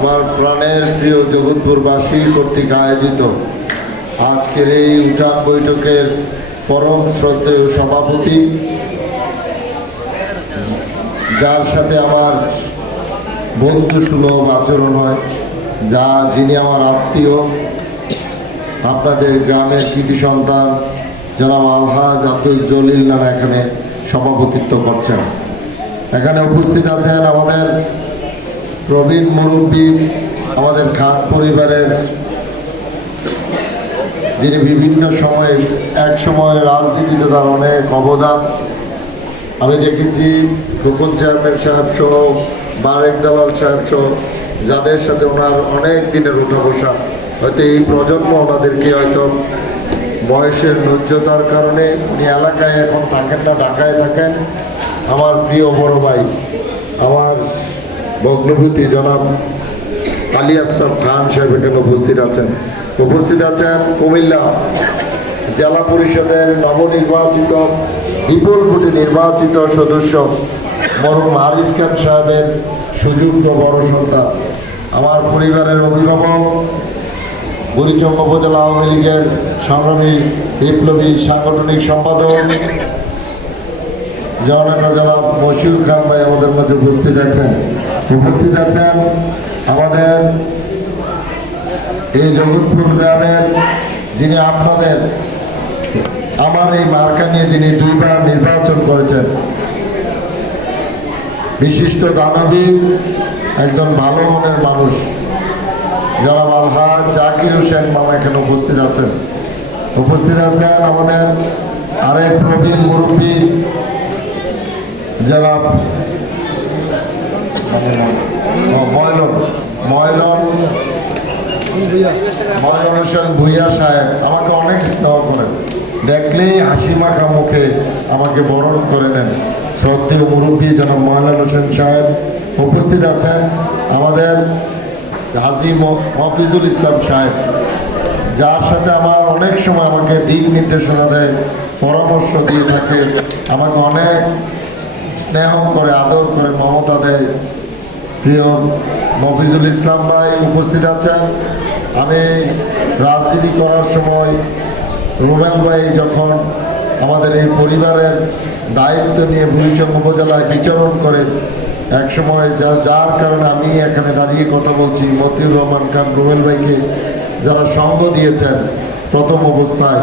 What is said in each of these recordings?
আমার প্রাণের প্রিয় জগৎপুরবাসী কর্তৃক আয়োজিত আজকের এই উঠান বৈঠকের পরম শ্রদ্ধেয় সভাপতি, যার সাথে আমার বন্ধু সুলভ আচরণ হয়, যা যিনি আমার আত্মীয়, আপনাদের গ্রামের কৃতি সন্তান, জনাব আলহাজ আব্দুল জলিল নানা এখানে সভাপতিত্ব করছেন। এখানে উপস্থিত আছেন আমাদের প্রবীণ মুরব্বী, আমাদের খান পরিবারের, যিনি বিভিন্ন সময়ে, এক সময় রাজনীতিতে তার অনেক অবদান। আমি দেখেছি খোকন চেয়ারম্যান সাহেব সহ, বারেক দালাল সাহেব সহ, যাদের সাথে ওনার অনেক দিনের উঠা বসা হয়তো এই প্রজন্ম ওনাদেরকে হয়তো বয়সের ন্যয্যতার কারণে উনি এলাকায় এখন থাকেন না, ঢাকায় থাকেন। আমার প্রিয় বড় ভাই, আমার ভগ্নভূতি জনাব আলী আশরাফ খান সাহেব এখানে উপস্থিত আছেন। উপস্থিত আছেন কুমিল্লা জেলা পরিষদের নবনির্বাচিত, বিপুল কোটি নির্বাচিত সদস্য মরহুম হারিস খান সাহেবের সুযোগ্য বড় সন্তান। আমার পরিবারের অভিভাবক বুড়িচং উপজেলা আওয়ামী লীগের সংগ্রামী, বিপ্লবী সাংগঠনিক সম্পাদক, জননেতা জনাব মশিউর খান ভাই আমাদের মাঝে উপস্থিত আছেন। উপস্থিত আছেন আমাদের এই জগৎপুর গ্রামের যিনি আপনাদের, আমার এই মার্কা নিয়ে যিনি দুইবার নির্বাচন করেছেন, বিশিষ্ট দানবীর, একজন ভালো মনের মানুষ যারা আলহাজ জাকির হোসেন মামা এখানে উপস্থিত আছেন। উপস্থিত আছেন আমাদের আরেক প্রবীণ মুরব্বী, জনাব ও, ময়লন ময়লন ময়লন হোসেন ভুইয়া সাহেব আমাকে অনেক স্নেহ করেন। দেখলেই হাসি মাখা মুখে আমাকে বরণ করে নেন। শ্রদ্ধেয় মুরব্বী জনাব ময়লান হোসেন সাহেব উপস্থিত আছেন আমাদের হাজি মফিজুল ইসলাম সাহেব। যার সাথে আমার অনেক সময় আমাকে দিক নির্দেশনা দেয় পরামর্শ দিয়ে থাকে আমাকে অনেক স্নেহ করে আদর করে মমতা দেয়। প্রিয় মফিজুল ইসলাম ভাই উপস্থিত আছেন। আমি রাজনীতি করার সময় রুবেল ভাই যখন আমাদের এই পরিবারের দায়িত্ব নিয়ে বুড়িচং উপজেলায় বিচরণ করে একসময় যা, যার কারণে আমি এখানে দাঁড়িয়ে কথা বলছি, মতিউর রহমান খান রুবেল ভাইকে যারা সঙ্গ দিয়েছেন প্রথম অবস্থায়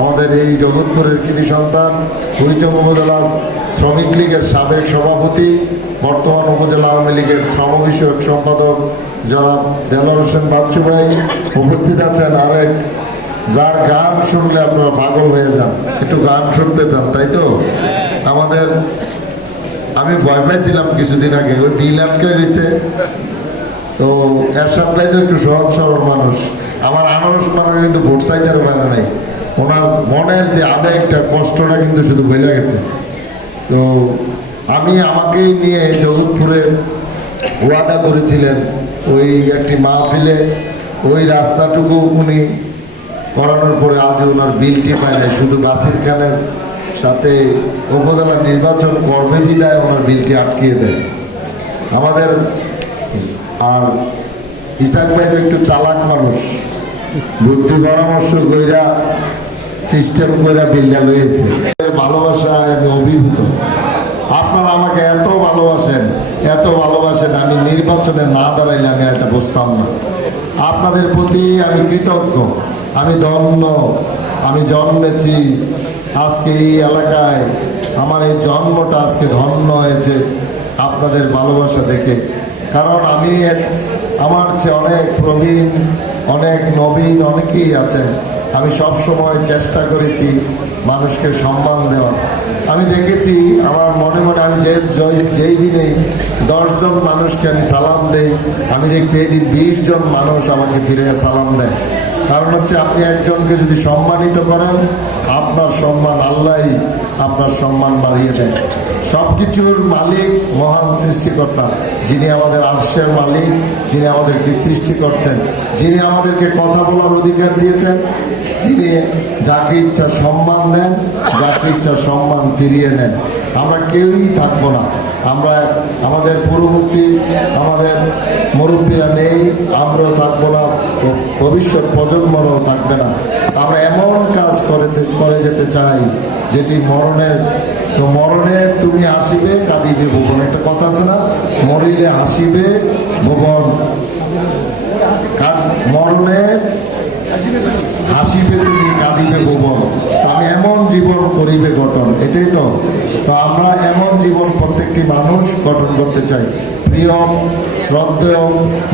আমাদের এই জগৎপুরের কৃতি সন্তান হরিচম উপজেলা শ্রমিক লীগের সাবেক সভাপতি, বর্তমান উপজেলা আওয়ামী লীগের বিষয়ক সম্পাদক জনাব দেলোয়ার হোসেন বাচ্চু ভাই উপস্থিত আছেন আরেক। যার গান শুনলে আপনারা পাগল হয়ে যান। একটু গান শুনতে চান, তাই তো? আমাদের, আমি ভয় পাইছিলাম কিছুদিন আগে, ওই বিল আটকে রয়েছে তো এরশাদ ভাই তো একটু সহজ সরল মানুষ। আমার আনারস মারা কিন্তু ভোট সাইডের মারা নাই। ওনার মনের যে আবেগটা, কষ্টটা কিন্তু শুধু বেড়ে গেছে। তো আমি আমাকেই নিয়ে জগৎপুরে ওয়াদা করেছিলেন, ওই একটি মাহফিলে। ওই রাস্তাটুকু উনি করানোর পরে আজ ওনার বিলটি পায় নাই। শুধু বাসির খানের সাথে উপজেলা নির্বাচন করবে বিদায় ওনার বিলটি আটকিয়ে দেয়। আমাদের আর ইসাক ভাই তো একটু চালাক মানুষ। বুদ্ধি পরামর্শ কইরা সিস্টেম কইরা বিল্ডা লয়েছে ভালোবাসায় আমি অভিভূত। আপনারা আমাকে এত ভালোবাসেন এত ভালোবাসেন, আমি নির্বাচনে না দাঁড়াইলে আমি একটা বসতাম না। আপনাদের প্রতি আমি কৃতজ্ঞ, আমি ধন্য, আমি জন্মেছি আজকে এই এলাকায়। আমার এই জন্মটা আজকে ধন্য হয়েছে আপনাদের ভালোবাসা দেখে। কারণ আমি আমার চেয়ে অনেক প্রবীণ, অনেক নবীন অনেকেই আছেন। আমি সব সময় চেষ্টা করেছি মানুষকে সম্মান দেওয়ার। আমি দেখেছি, আমার মনে মনে আমি যে যেই দিনে দশজন মানুষকে আমি সালাম দেই, আমি দেখছি এই দিন বিশ জন মানুষ আমাকে ফিরে সালাম দেয়। কারণ হচ্ছে আপনি একজনকে যদি সম্মানিত করেন, আপনার সম্মান আল্লাহই আপনার সম্মান বাড়িয়ে দেন সব কিছুর মালিক মহান সৃষ্টিকর্তা, যিনি আমাদের আর্শের মালিক, যিনি আমাদেরকে সৃষ্টি করছেন। যিনি আমাদেরকে কথা বলার অধিকার দিয়েছেন, যিনি যাকে ইচ্ছা সম্মান দেন, যাকে ইচ্ছা সম্মান ফিরিয়ে নেন। আমরা কেউই থাকব না। আমরা আমাদের পূর্ববর্তী, আমাদের মুরব্বীরা নেই, আমরাও থাকব না ভবিষ্যৎ প্রজন্মরাও থাকবে না। আমরা এমন কাজ করে করে যেতে চাই, যেটি মরণের, তো মরণে তুমি হাসিবে, কাঁদিবে ভুবন। একটা কথা আছে না, মরিলে হাসিবে ভুবন। মরণে হাসিবে তুমি কাঁদিবে তো আমি এমন জীবন করিবে গঠন, এটাই তো। তো আমরা এমন জীবন প্রত্যেকটি মানুষ গঠন করতে চাই। প্রিয়, শ্রদ্ধেয়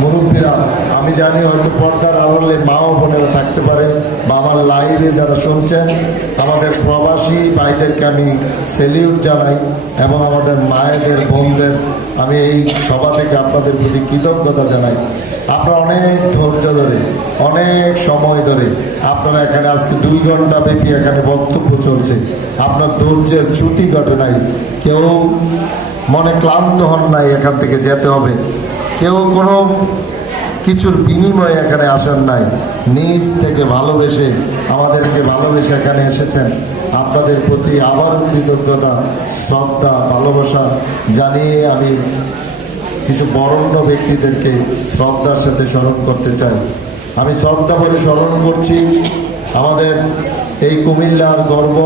মুরব্বীরা, আমি জানি হয়তো পর্দার আড়ালে মা ও বোনেরা থাকতে পারে, বা আমার লাইভে যারা শুনছেন, আমাদের প্রবাসী ভাইদেরকে আমি সেলিউট জানাই, এবং আমাদের মায়েদের, বোনদের আমি এই সভা থেকে আপনাদের প্রতি কৃতজ্ঞতা জানাই। আপনারা অনেক ধৈর্য ধরে, অনেক সময় ধরে আপনারা এখানে আজকে দুই ঘণ্টা ব্যাপী এখানে বক্তব্য চলছে। আপনার ধৈর্যের চ্যুতি ঘটে নাই। কেউ মনে ক্লান্ত হন নাই এখান থেকে যেতে হবে। কেউ কোনো কিছুর বিনিময়ে এখানে আসেন নাই। নিজ থেকে ভালোবেসে আমাদেরকে ভালোবেসে এখানে এসেছেন। আপনাদের প্রতি আবারও কৃতজ্ঞতা, শ্রদ্ধা, ভালোবাসা জানিয়ে আমি কিছু বরণ্য ব্যক্তিদেরকে শ্রদ্ধার সাথে স্মরণ করতে চাই। আমি শ্রদ্ধা বলে স্মরণ করছি আমাদের এই কুমিল্লার গর্ব।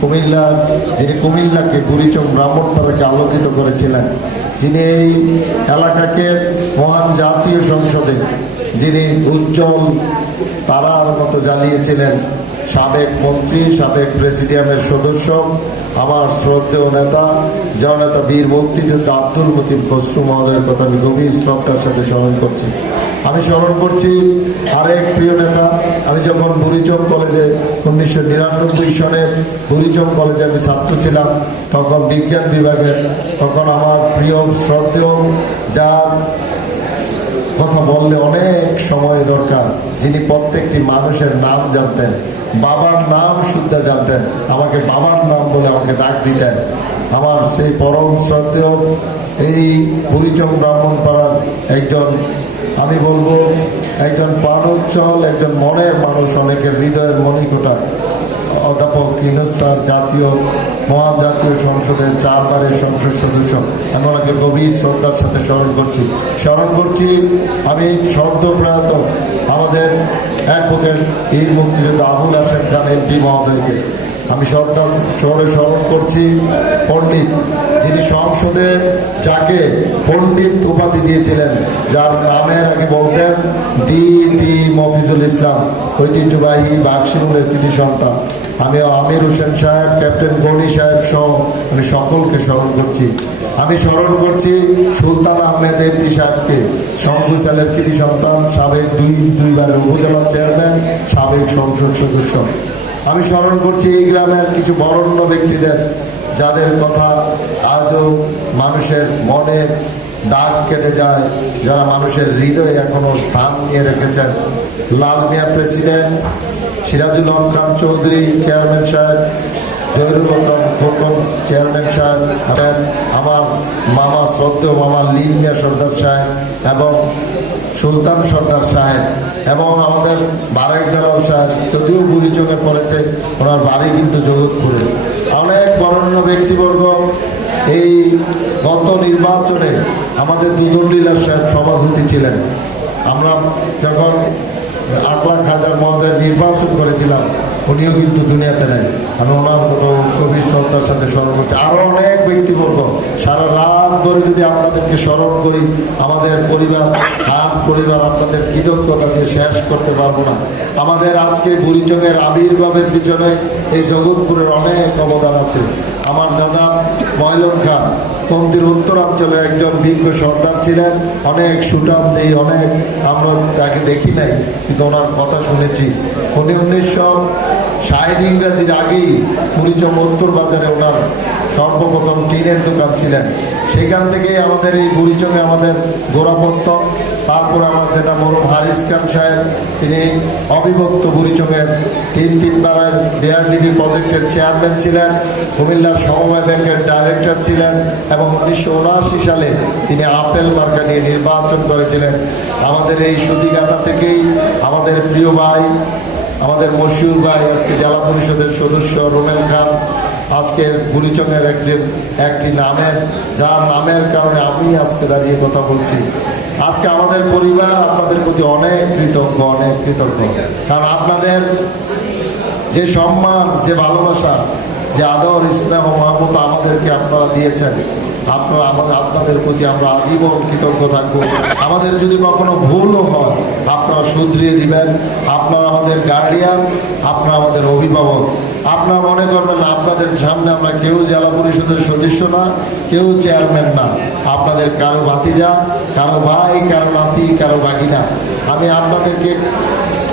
কুমিল্লার যিনি কুমিল্লাকে, বুড়িচং ব্রাহ্মণপাড়াকে আলোকিত করেছিলেন, যিনি এই এলাকাকে মহান জাতীয় সংসদে যিনি উজ্জ্বল তারার মতো জ্বালিয়েছিলেন সাবেক মন্ত্রী, সাবেক প্রেসিডিয়ামের সদস্য, আমার শ্রদ্ধেয় নেতা, জননেতা বীর মুক্তিযোদ্ধা আব্দুল মতিন খসরু মহোদয়ের কথা আমি গভীর শ্রদ্ধার সাথে স্মরণ করছি। আমি স্মরণ করছি আরেক প্রিয় নেতা, আমি যখন বুড়িচং কলেজে উনিশশো নিরানব্বই সনে বুড়িচং কলেজে আমি ছাত্র ছিলাম, তখন বিজ্ঞান বিভাগে তখন আমার প্রিয় শ্রদ্ধেয়, যার কথা বললে অনেক সময় দরকার, যিনি প্রত্যেকটি মানুষের নাম জানতেন। বাবার নাম শুদ্ধ জানতেন, আমাকে বাবার নাম বলে আমাকে ডাক দিতেন। আমার সেই পরম শ্রদ্ধেয় এই হরিচক ব্রাহ্মণ পাড়ার একজন, আমি বলব, একজন প্রাণোচ্ছল, একজন মনের মানুষ, অনেকের হৃদয়ের মণিকোটা অধ্যাপক ইনসার জাতীয় মহান জাতীয় সংসদের চারবারের সংসদ সদস্য। আমি ওনাকে গভীর শ্রদ্ধার সাথে স্মরণ করছি। স্মরণ করছি, আমি সদ্য প্রয়াত আমাদের অ্যাডভোকেট এই মুক্তিযোদ্ধা আবুল হাসান খান এমপি মহোদয়কে। আমি শ্রদ্ধা স্মরণ করছি, পণ্ডিত যিনি সংসদে যাকে পণ্ডিত উপাধি দিয়েছিলেন, যার নামের আগে বলতেন, দি দি, মফিজুল ইসলাম, ঐতিহ্যবাহী বাক্সিমুলের কৃতি সন্তান। আমি আমির হোসেন সাহেব, ক্যাপ্টেন গনি সাহেব সহ আমি সকলকে স্মরণ করছি। আমি স্মরণ করছি সুলতান আহমেদ এমপি সাহেবকে। শঙ্কু সালের কৃতি সন্তান, সাবেক দুই, দুইবারের উপজেলা চেয়ারম্যান, সাবেক সংসদ সদস্য। আমি স্মরণ করছি এই গ্রামের কিছু বরণ্য ব্যক্তিদের। যাদের কথা আজও মানুষের মনে দাগ কেটে যায়, যারা মানুষের হৃদয়ে এখনও স্থান নিয়ে রেখেছেন। লাল মিয়া প্রেসিডেন্ট, সিরাজুল হক খান চৌধুরী, চেয়ারম্যান সাহেব, জহিরুল খোকন, চেয়ারম্যান সাহেব আমার মামা শ্রদ্ধেয় মামা লিম মিয়া সর্দার সাহেব এবং সুলতান সর্দার সাহেব এবং আমাদের বারেক দালাল সাহেব। যদিও বুড়িচোখে পড়েছে, ওনার বাড়ি কিন্তু জগৎপুরে। অনেক বরণ্য ব্যক্তিবর্গ এই গত নির্বাচনে আমাদের দুদণ্ডীলার সাহেব সভাপতি ছিলেন। আমরা যখন আট লাখ হাজার মহোদয় নির্বাচন করেছিলাম উনিও কিন্তু দুনিয়াতে নেই। আমি ওনার মতো গভীর শ্রদ্ধার সাথে স্মরণ করছি। আরও অনেক ব্যক্তিবর্গ, সারা রাত ধরে যদি আপনাদেরকে স্মরণ করি, আমাদের পরিবার, খান পরিবার আপনাদের কৃতজ্ঞতা দিয়ে শেষ করতে পারব না। আমাদের আজকে বুড়িচঙের আবির্ভাবের পিছনে এই জগৎপুরের অনেক অবদান আছে। আমার দাদা ময়লন খান মন্দির উত্তরাঞ্চলে একজন বিজ্ঞ সর্দার ছিলেন। অনেক সুটাম নেই অনেক আমরা তাকে দেখি নাই, কিন্তু ওনার কথা শুনেছি। উনি উনিশশো ষাট ইংরাজির আগেই পুরীচম উত্তর বাজারে ওনার সর্বপ্রথম টিনের দোকান ছিলেন। সেখান থেকেই আমাদের এই বুড়িচমে আমাদের গোড়াপত্য তারপর আমার যেটা মরম হারিস খান সাহেব, তিনি অবিভক্ত বুড়িচমের তিন তিনবারের বিআরডিবি প্রজেক্টের চেয়ারম্যান ছিলেন। কুমিল্লার সমবায় ব্যাংকের ডাইরেক্টর ছিলেন এবং উনিশশো উনআশি সালে তিনি আপেল মার্কা নিয়ে নির্বাচন করেছিলেন। আমাদের এই সুদিগাতা থেকেই আমাদের প্রিয় ভাই, আমাদের মশিউর ভাই, আজকে জেলা পরিষদের সদস্য রোমেন খান, আজকের বুড়িচঙের একজন, একটি নামের, যার নামের কারণে আমি আজকে দাঁড়িয়ে কথা বলছি। আজকে আমাদের পরিবার আপনাদের প্রতি অনেক কৃতজ্ঞ অনেক কৃতজ্ঞ। কারণ আপনাদের যে সম্মান, যে ভালোবাসা, যে আদর, স্নেহ মহামত আমাদেরকে আপনারা দিয়েছেন। আপনারা আমাদের, আপনাদের প্রতি আমরা আজীবন কৃতজ্ঞ থাকব। আমাদের যদি কখনো ভুলও হয়, আপনারা শুধরিয়ে দিবেন। আপনারা আমাদের গার্ডিয়ান আপনারা আমাদের অভিভাবক। আপনারা মনে করবেন আপনাদের সামনে আমরা কেউ জেলা পরিষদের সদস্য না, কেউ চেয়ারম্যান না। আপনাদের কারও ভাতিজা, কারও ভাই, কারও নাতি, কারও বাগিনা আমি আপনাদেরকে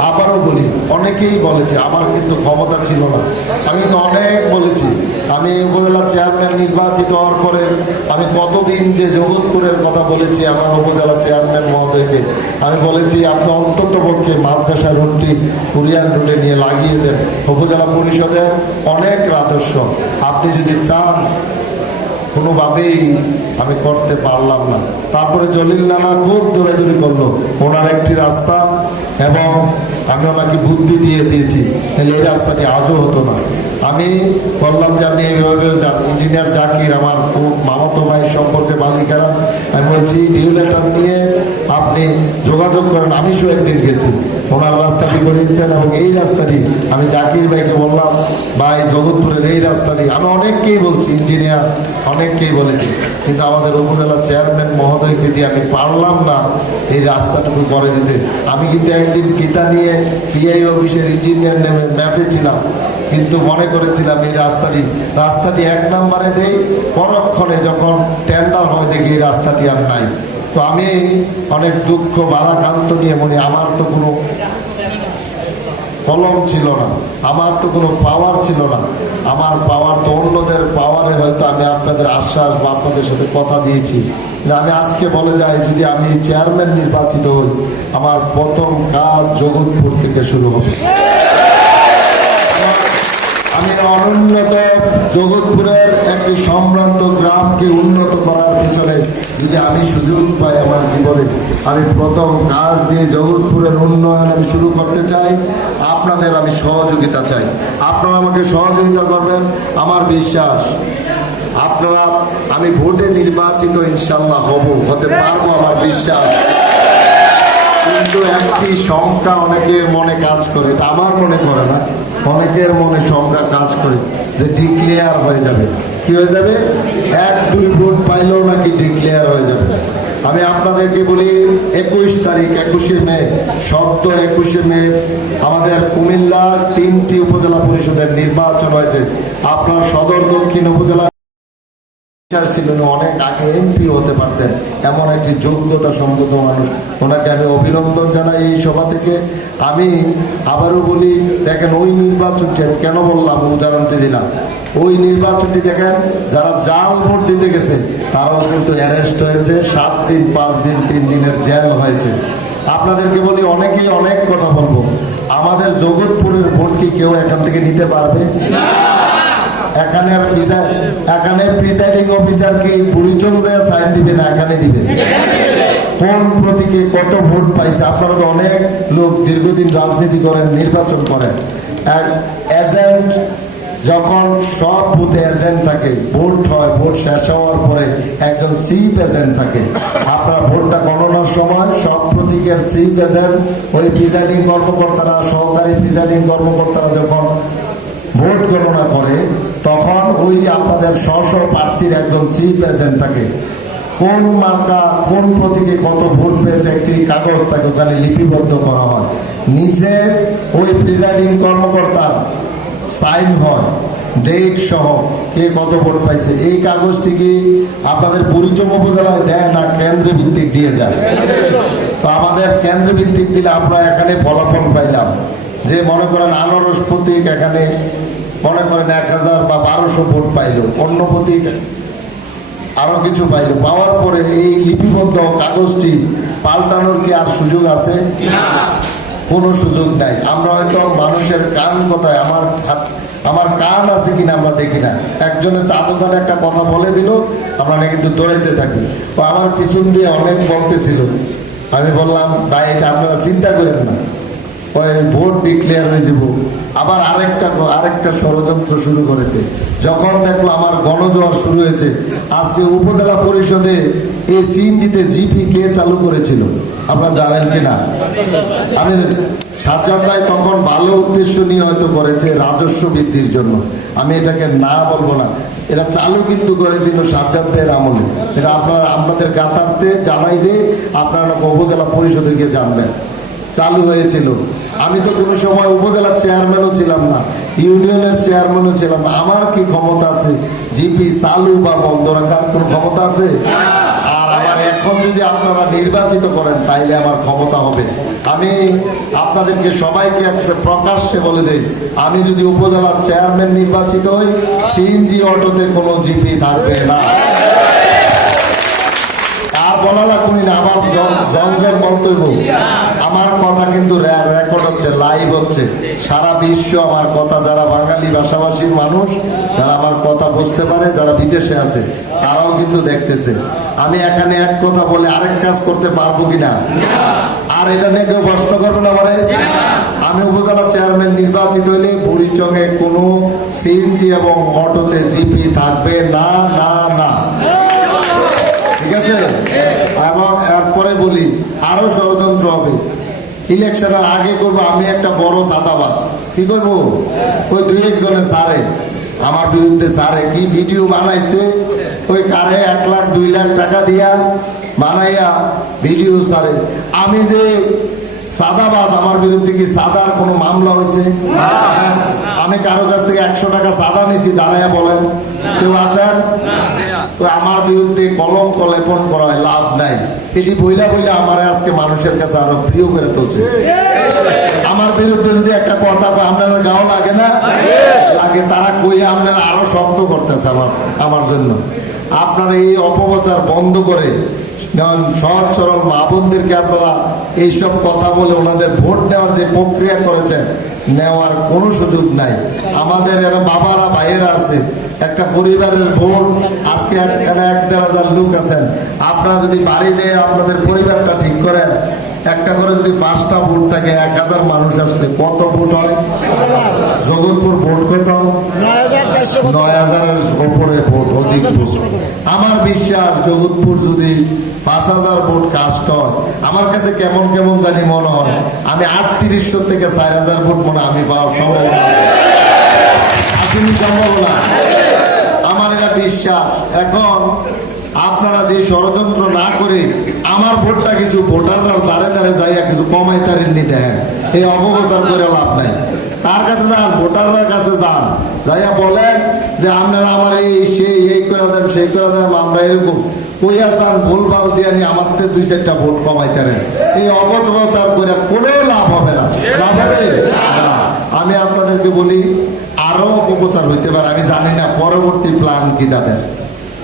আবারও বলি, অনেকেই বলেছে, আমার কিন্তু ক্ষমতা ছিল না। আমি তো অনেক বলেছি আমি উপজেলা চেয়ারম্যান নির্বাচিত হওয়ার পরে আমি কতদিন যে জগৎপুরের কথা বলেছি আমার উপজেলা চেয়ারম্যান মহোদয়কে, আমি বলেছি, আপনি অন্তত পক্ষে মাদ্রাসা রুটটি কুরিয়ান রুটে নিয়ে লাগিয়ে দেন। উপজেলা পরিষদের অনেক রাজস্ব। আপনি যদি চান, কোনোভাবেই আমি করতে পারলাম না। তারপরে জলিল নানা খুব দৌড়াদৌড়ি করল। ওনার একটি রাস্তা এবং আমি ওনাকে বুদ্ধি দিয়ে দিয়েছি। এই রাস্তাটি আজও হতো না। আমি বললাম যে আপনি এইভাবে ইঞ্জিনিয়ার জাকির, আমার খুব মামাতো ভাই সম্পর্কে মালিকারা। আমি বলছি নিউ লেটার নিয়ে আপনি যোগাযোগ করেন আমি সু একদিন গেছি। ওনার রাস্তাটি করে দিচ্ছেন এবং এই রাস্তাটি আমি জাকির ভাইকে বললাম, ভাই, জগৎপুরের এই রাস্তাটি। আমি অনেককেই বলছি, ইঞ্জিনিয়ার, অনেককেই বলেছি। কিন্তু আমাদের উপজেলা চেয়ারম্যান মহোদয়কে দিয়ে আমি পারলাম না এই রাস্তাটুকু করে দিতে। আমি কিন্তু একদিন কিতা নিয়ে পিআই অফিসের ইঞ্জিনিয়ার নেমে ম্যাপে ছিলাম। কিন্তু মনে করেছিলাম এই রাস্তাটি রাস্তাটি এক নম্বরে দেই, পরক্ষণে যখন টেন্ডার হয় দেখি এই রাস্তাটি আর নাই। তো আমি অনেক দুঃখ বারাকান্ত নিয়ে মনে, আমার তো কোনো কলম ছিল না, আমার তো কোনো পাওয়ার ছিল না। আমার পাওয়ার তো অন্যদের পাওয়ারে হয়তো আমি আপনাদের আশ্বাস বা আপনাদের সাথে কথা দিয়েছি। আমি আজকে বলে যাই, যদি আমি চেয়ারম্যান নির্বাচিত হই, আমার প্রথম কাজ জগৎপুর থেকে শুরু হবে। আমি অনুন্নত জগৎপুরের একটি সম্ভ্রান্ত গ্রামকে উন্নত করার পিছনে যদি আমি সুযোগ পাই আমার জীবনে, আমি প্রথম কাজ দিয়ে জগৎপুরের উন্নয়ন আমি শুরু করতে চাই। আপনাদের আমি সহযোগিতা চাই। আপনারা আমাকে সহযোগিতা করবেন, আমার বিশ্বাস। আপনারা, আমি ভোটে নির্বাচিত ইনশাল্লাহ হব, হতে পারব আমার বিশ্বাস। কিন্তু একটি শঙ্কা অনেকের মনে কাজ করে, এটা আমার মনে করে না। অনেকের মনে শঙ্কা কাজ করে যে ডিক্লেয়ার হয়ে যাবে। কি হয়ে যাবে? এক, দুই ভোট পাইলেও নাকি ডিক্লেয়ার হয়ে যাবে। আমি আপনাদেরকে বলি, একুশ তারিখ, একুশে মে সত্য একুশে মে, আমাদের কুমিল্লার তিনটি উপজেলা পরিষদের নির্বাচন হয়েছে। আপনার সদর দক্ষিণ উপজেলা ছিলেন অনেক আগে এমপি হতে পারতেন। এমন একটি যোগ্যতা সম্পন্ন মানুষ। ওনাকে আমি অভিনন্দন জানাই এই সভা থেকে। আমি আবারও বলি, দেখেন ওই নির্বাচনটি আমি কেন বললাম, উদাহরণটি দিলাম। ওই নির্বাচনটি দেখেন, যারা জাল ভোট দিতে গেছে, তারাও কিন্তু অ্যারেস্ট হয়েছে, সাত দিন, পাঁচ দিন, তিন দিনের জেল হয়েছে। আপনাদেরকে বলি, অনেকেই অনেক কথা বলব। আমাদের জগৎপুরের ভোট কি কেউ এখান থেকে নিতে পারবে? এখানের প্রিসাই- এখানের প্রিসাইডিং অফিসার কি বুড়িচং যায় সাইন দিবে না এখানে দিবে কোন প্রতীকে কত ভোট পাইছে? আপনারা তো অনেক লোক দীর্ঘদিন রাজনীতি করেন, নির্বাচন করেন। এক এজেন্ট যখন সব বুথে এজেন্ট থাকে, ভোট হয়, ভোট শেষ হওয়ার পরে একজন চিফ এজেন্ট থাকে। আপনার ভোটটা গণনার সময় সব প্রতীকের চিফ এজেন্ট ওই প্রিসাইডিং কর্মকর্তারা, সহকারী প্রিসাইডিং কর্মকর্তারা যখন ভোট গণনা করে তখন ওই আপনাদের স্ব স্ব প্রার্থীর একজন চিফ এজেন্ট থাকে। কোন মার্কা, কোন প্রতীকে কত ভোট পেয়েছে একটি কাগজ তাকে ওখানে লিপিবদ্ধ করা হয়। নিজে ওই প্রিজাইডিং কর্মকর্তার সাইন হয়, ডেট সহ কে কত ভোট পাইছে। এই কাগজটি কি আপনাদের পরিচম উপজেলায় দেয় না কেন্দ্র ভিত্তিক দিয়ে যায়? তো আমাদের কেন্দ্র ভিত্তিক দিলে আমরা এখানে ফলাফল পাইলাম। যে মনে করেন আনারস প্রতীক এখানে মনে করেন এক হাজার বা বারোশো ভোট পাইল অন্য প্রতীক আরও কিছু পাইল। পাওয়ার পরে এই লিপিবদ্ধ কাগজটি পাল্টানোর কি আর সুযোগ আছে? কোনো সুযোগ নাই। আমরা হয়তো মানুষের কান কথায় আমার আমার কান আছে কিনা আমরা দেখি না। একজনের চা দোকানে একটা কথা বলে দিল আমরা কিন্তু দৌড়াইতে থাকি। তো আমার পিছন দিয়ে অনেক বলতেছিল। আমি বললাম ভাই এটা আপনারা চিন্তা করেন না। ভোট ডিক্লেয়ার হয়ে যাব। আবার আরেকটা আরেকটা ষড়যন্ত্র শুরু করেছে। যখন দেখল আমার গণজোয়ার শুরু হয়েছে, আজকে উপজেলা পরিষদে এই সিএনজিতে জিপি কে চালু করেছিল? আপনারা জানেন কি না আমি সাজ্জাদ ভাই তখন ভালো উদ্দেশ্য নিয়ে হয়তো করেছে রাজস্ব বৃদ্ধির জন্য। আমি এটাকে না বলব না। এটা চালু কিন্তু করেছিল সাজ্জাদ ভাইয়ের আমলে। এটা আপনারা আপনাদের গাতার্থে জানাই দিয়ে আপনারা উপজেলা পরিষদে গিয়ে জানবেন। চালু হয়েছিল। আমি তো কোনো সময় উপজেলার চেয়ারম্যানও ছিলাম না, ইউনিয়নের চেয়ারম্যানও ছিলাম না। আমার কি ক্ষমতা আছে? জিপি চালু বা বন্ধ রাখার কোনো ক্ষমতা আছে? আর আমার এখন যদি আপনারা নির্বাচিত করেন, তাইলে আমার ক্ষমতা হবে। আমি আপনাদেরকে সবাইকে একটা প্রকাশ্যে বলে দেই, আমি যদি উপজেলার চেয়ারম্যান নির্বাচিত হই, সিএনজি অটোতে কোনো জিপি থাকবে না। আর বলা লাগবে না আমার জনজন বক্তব্য। আমার কথা কিন্তু রেকর্ড হচ্ছে লাইভ হচ্ছে। সারা বিশ্ব আমার কথা, যারা বাঙালি ভাষাভাষীর মানুষ, যারা আমার কথা বুঝতে পারে, যারা বিদেশে আছে, তারাও কিন্তু দেখতেছে। আমি এখানে এক কথা বলে আরেক কাজ করতে পারব কিনা? আর এটা নিয়ে কেউ কষ্ট করবে না মানে আমি উপজেলা চেয়ারম্যান নির্বাচিত হইলে বুড়িচঙে কোনো সিএনজি এবং অটোতে জিপি থাকবে না না না। ঠিক আছে? এরপরে বলি আরও ষড়যন্ত্র হবে। ইলেকশনের আগে করব আমি একটা বড় চাঁদাবাস কি করব? ওই দুই একজনে সারে। আমার বিরুদ্ধে সারে। কি ভিডিও বানাইছে? ওই কারে এক লাখ দুই লাখ টাকা দিয়া বানাইয়া ভিডিও সারে। আমি যে সাদাবাজ আমার বিরুদ্ধে কি সাদার কোনো মামলা হয়েছে? আমি কারও কাছ থেকে একশো টাকা সাদা নিছি দাঁড়াইয়া বলেন। কেউ আছেন? আমার বিরুদ্ধে কলম কলেপন করা হয় লাভ নাই। এটি বইলা বইলা আমার আজকে মানুষের কাছে আরও প্রিয় করে তুলছে। আমার বিরুদ্ধে যদি একটা কথা আপনারা গাও লাগে না? লাগে, তারা কই আপনারা আরও শক্ত করতেছে আমার আমার জন্য। আপনার এই অপপ্রচার বন্ধ করে সহজ সরল মা বোনদেরকে আপনারা এইসব কথা বলে ওনাদের ভোট নেওয়ার যে প্রক্রিয়া করেছেন, নেওয়ার কোনো সুযোগ নাই। আমাদের এরা বাবারা, ভাইয়েরা আছে, একটা পরিবারের ভোট আজকে এখানে এক দেড় হাজার লোক আছেন। আপনারা যদি বাড়ি যেয়ে আপনাদের পরিবারটা ঠিক করেন, একটা করে যদি পাঁচটা ভোট থাকে, এক হাজার মানুষ আসলে কত ভোট হয়? জগৎপুর ভোট কত? নয় হাজারের ওপরে ভোট, অধিক আমার বিশ্বাস, জগৎপুর যদি পাঁচ হাজার ভোট কাস্ট হয়। আমার কাছে কেমন কেমন জানি মনে হয়, আমি আটত্রিশশো থেকে চার হাজার ভোট মনে আমি পাওয়ার সম্ভাবনা আসেনি সম্ভাবনা আমার এটা বিশ্বাস। এখন আপনারা যে ষড়যন্ত্র না করে আমার ভোটটা কিছু ভোটাররা দাঁড়ে দাঁড়ে যাইয়া কিছু কমাই তারেন নি দেখেন। এই অপপ্রচার করে লাভ নাই। কার কাছে যান? ভোটাররা কাছে যান। যাইয়া বলেন যে আপনারা আমার এই, সেই, এই করে দেন, সেই করে দেন, আমরা এরকম। কইয়া চান ভুলভাল দিয়ে নি আমার থেকে দুই চারটা ভোট কমাই তারেন এই অপপ্রচার করে কোনো লাভ হবে না। লাভ হবে? না। আমি আপনাদেরকে বলি, আরও অপপ্রচার হইতে পারে, আমি জানি না পরবর্তী প্ল্যান কি তাদের।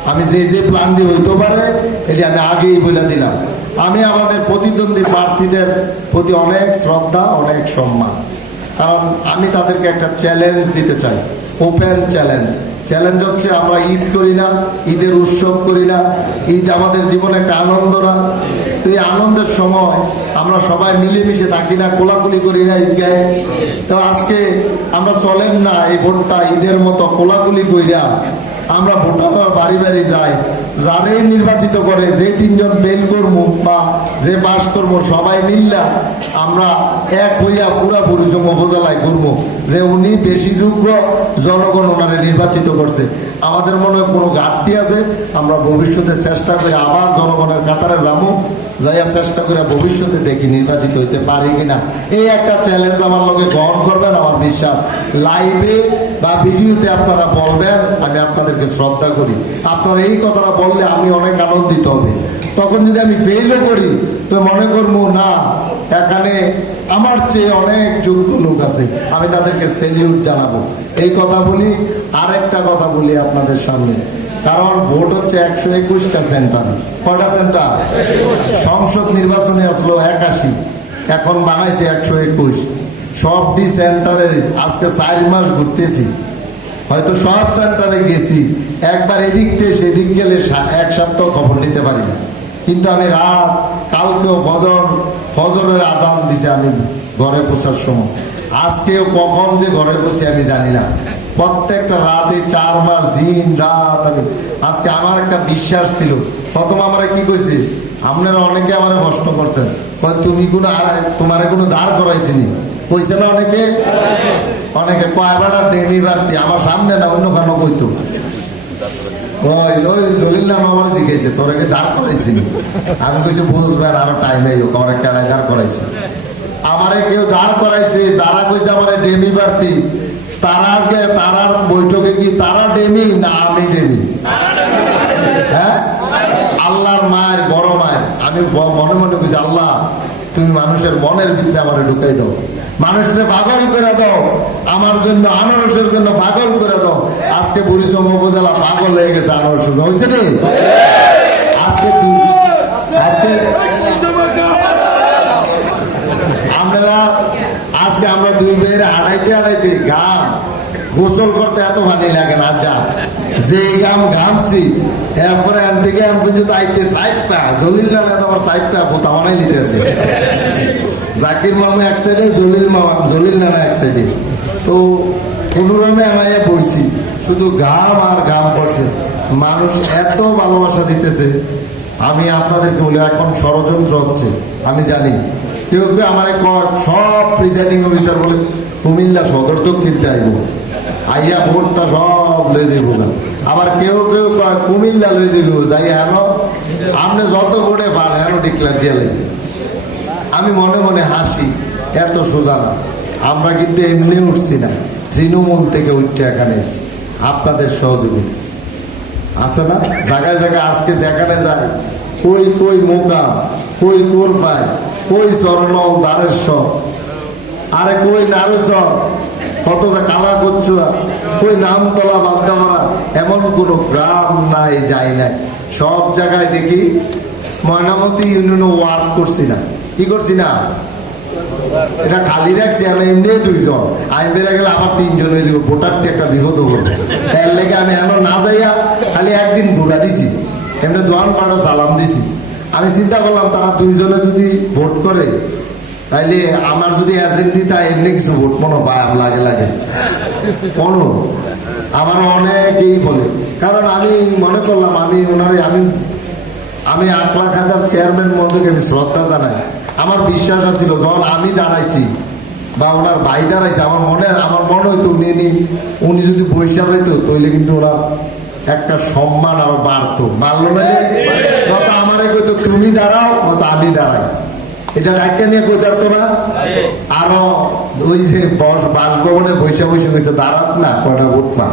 আমি যে যে প্ল্যানটি হইতে পারে, এটি আমি আগেই বলে দিলাম। আমি আমাদের প্রতিদ্বন্দ্বী প্রার্থীদের প্রতি অনেক শ্রদ্ধা, অনেক সম্মান। কারণ আমি তাদেরকে একটা চ্যালেঞ্জ দিতে চাই ওপেন চ্যালেঞ্জ চ্যালেঞ্জ হচ্ছে আমরা ঈদ করি না, ঈদের উৎসব করি না, ঈদ আমাদের জীবনে একটা আনন্দ না। তো এই আনন্দের সময় আমরা সবাই মিলেমিশে থাকি না, কোলাকুলি করি না ঈদগাহে। তো আজকে আমরা চলেন না এই ভোটটা ঈদের মতো কোলাকুলি কইরা। আমরা ভোটার বাড়ি বাড়ি যাই যারে নির্বাচিত করে যে তিনজন ফেল করব বা যে পাস করব সবাই মিল্লা আমরা এক হইয়া পুরা পরিচম উপজেলায় ঘুরবো। যে উনি বেশি যোগ্য জনগণ ওনারে নির্বাচিত করছে। আমাদের মনে কোনো ঘাটতি আছে? আমরা ভবিষ্যতে চেষ্টা করে আবার জনগণের কাতারে যাব। যাইয়া চেষ্টা করে ভবিষ্যতে দেখি নির্বাচিত হইতে পারি কিনা। এই একটা চ্যালেঞ্জ আমার লোকে গ্রহণ করবেন আমার বিশ্বাস। লাইভে বা ভিডিওতে আপনারা বলবেন, আমি আপনাদেরকে শ্রদ্ধা করি। আপনারা এই কথাটা বললে আমি অনেক আনন্দিত হবে। তখন যদি আমি ফেলও করি, তো মনে করব, না, এখানে আমার চেয়ে অনেক যোগ্য লোক আছে, আমি তাদেরকে সেলিউট জানাব। এই কথা বলি, আরেকটা কথা বলি আপনাদের সামনে। কারণ ভোট হচ্ছে একশো একুশটা সেন্টার কয়টা সেন্টার সংসদ নির্বাচনে আসলো একাশি, এখন বানাইছে একশো একুশ। সবটি সেন্টারে আজকে চার মাস ঘুরতেছি। হয়তো সব সেন্টারে গেছি। একবার এদিক থেকে সেদিক গেলে এক সপ্তাহ খবর নিতে পারি না। কিন্তু আমি রাত, কালকেও ফজর, ফজরের আজান দিছে আমি ঘরে পৌঁছার সময়। আজকেও কখন যে ঘরে পৌঁছে আমি জানি না। প্রত্যেকটা রাতে চার মাস, দিন, রাত আমি আজকে আমার একটা বিশ্বাস ছিল। প্রথম আমরা কি কইছি? আপনারা অনেকে আমার কষ্ট করছেন। তুমি কোনো তোমার কোনো দাঁড় করাইছিনি? কইছে না অনেকে? অনেকে কয়বার ডেমি বাড়তি, আমার সামনে না, অন্য কেন কইতো। আরও কেউ দাঁড় করাইছে, যারা কইছে আমার তারা আজকে তারার বৈঠকে কি, তারা ডেমি না আমি ডেমি হ্যাঁ? আল্লাহর মায়ের, বড় মায়ের, আমি মনে মনে বুঝি আল্লাহ তুমি মানুষের মনের ভিতরে আমার ঢুকাই দাও। মানুষের পাগল করে দাও। আমার জন্য আনারসের জন্য পাগল করে দাও। আজকে বুড়িচং উপজেলা পাগল হয়ে গেছে আনারস হয়েছে নি আজকে আজকে আমরা আজকে আমরা দুই মেয়ের হাঁটাইতে হাঁটাইতে ঘাম গোসল করতে এত ভালো লাগে না যা যে গাম ঘামছি, এরপরে থেকে এম পর্যন্ত আইতে সাইড জলিল না না আমার সাইড পা, পোতা বানাই নিতেছে। জাকির মামা এক সাইডে, জলিল মামা জলিল নানা এক সাইডে। তো কোনোরমে আমায় বইছি, শুধু গাম আর ঘাম করছে মানুষ এত ভালোবাসা দিতেছে, আমি আপনাদেরকে বলি, এখন ষড়যন্ত্র হচ্ছে, আমি জানি। কেউ কেউ আমার সব প্রিজাইডিং অফিসার বলে, কুমিল্লা সদর দক্ষিণতে আইব। আইয়া ভোটটা সব যাইব না আবার কেউ কেউ কয়, কুমিল্লা লয়ে যাইব, যাই হেন আপনি যত ভোটে পান হেন ডিক্লেয়ার দিয়ে আমি মনে মনে হাসি, এত সোজা না। আমরা কিন্তু এমনি উঠছি না। তৃণমূল থেকে উঠতে এখানে এসেছি আপনাদের সহযোগিতা আছে না? জায়গায় জায়গায় আজকে যেখানে যায়, কই কই মোকাম কই কোর পায় কই চরণল দ্বারেশ্বর, আরে কই নারুচর কত যে কালা কচুয়া কই নামতলা বান্দামারা এমন কোনো গ্রাম নাই, যায় নাই। সব জায়গায় দেখি ময়নামতি ইউনিয়নে ওয়ার্ক করছি না। কি করছি না? এটা খালি রাখছি, আর এমনি দুইজন। আমি বেড়ে গেলে আবার তিনজন হয়ে যাব। ভোটারটি একটা বিপদ হবে? এর লেগে আমি এখন না যাইয়া খালি একদিন ঘুরা দিছি। এমনি দোয়ান পাড়া সালাম দিছি। আমি চিন্তা করলাম, তারা দুইজনে যদি ভোট করে তাইলে আমার যদি এজেন্টি তা এমনি কিছু ভোট মনে পায় লাগে লাগে। কোনো। আমার অনেকেই বলে। কারণ আমি মনে করলাম, আমি ওনারে, আমি আমি আকলা খাতার চেয়ারম্যান মহোদয়কে আমি শ্রদ্ধা জানাই। আমার বিশ্বাস আছিল, যখন আমি দাঁড়াইছি বা ওনার ভাই দাঁড়াইছে, আমার মনে আমার মনে হইতো উনি উনি- উনি যদি বৈশা যাইতো তাহলে কিন্তু ওনার একটা সম্মান আরও বাড়তো। মারলো না নত আমারে কইতো, তুমি দাঁড়াও নত আমি দাঁড়াই। এটা ডাক্তার নিয়ে দাঁড়তো না? আরও ওই যে বস বাসভবনে বৈশা বসে কইছে দাঁড়াত না, কয়টা বোধ পা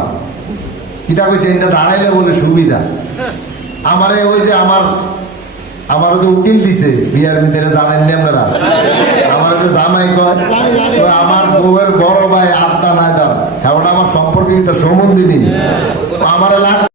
কিতা কইছে এটা দাঁড়াইলে বলে সুবিধা। আমারে ওই যে আমার আমার তো উকিল দিছে, বিয়ার ভিতরে জানেন নি আপনারা? আমার যে জামাই কয় আমার বউয়ের বড় ভাই আত্মা নাই দাম এখন আমার সম্পর্কে সম্বন্ধী নেই। আমার লাগবে